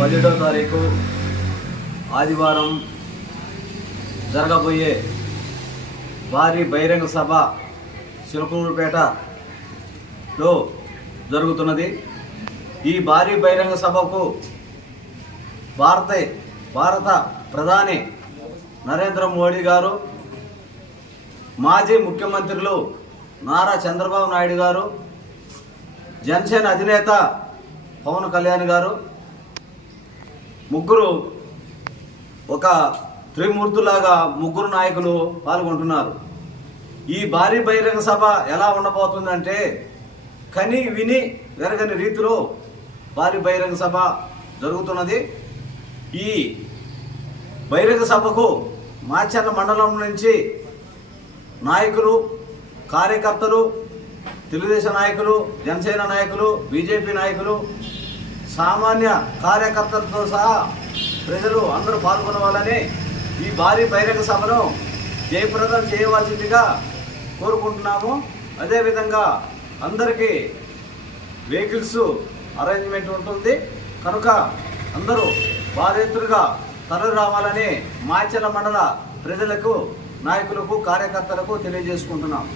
17వ తారీఖు ఆదివారం జరగబోయే భారీ బహిరంగ సభ చిలకలూరుపేటలో జరుగుతున్నది. ఈ భారీ బహిరంగ సభకు భారత ప్రధాని నరేంద్ర మోడీ గారు, మాజీ ముఖ్యమంత్రులు నారా చంద్రబాబు నాయుడు గారు, జనసేన అధినేత పవన్ కళ్యాణ్ గారు ముగ్గురు ఒక త్రిమూర్తులాగా ముగ్గురు నాయకులు పాల్గొంటున్నారు. ఈ భారీ బహిరంగ సభ ఎలా ఉండబోతుందంటే కని విని వెరగని రీతిలో భారీ బహిరంగ సభ జరుగుతున్నది. ఈ బహిరంగ సభకు మాచర్ల మండలం నుంచి నాయకులు, కార్యకర్తలు, తెలుగుదేశం నాయకులు, జనసేన నాయకులు, బీజేపీ నాయకులు, సామాన్య కార్యకర్తలతో సహా ప్రజలు అందరూ పాల్గొనవాలని ఈ భారీ బహిరంగ సభను జయప్రదం చేయవలసిందిగా కోరుకుంటున్నాము. అదేవిధంగా అందరికీ వెహికల్స్ అరేంజ్మెంట్ ఉంటుంది కనుక అందరూ భారీ ఎత్తుగా తరలి రావాలని మాచర్ల మండల ప్రజలకు, నాయకులకు, కార్యకర్తలకు తెలియజేసుకుంటున్నాం.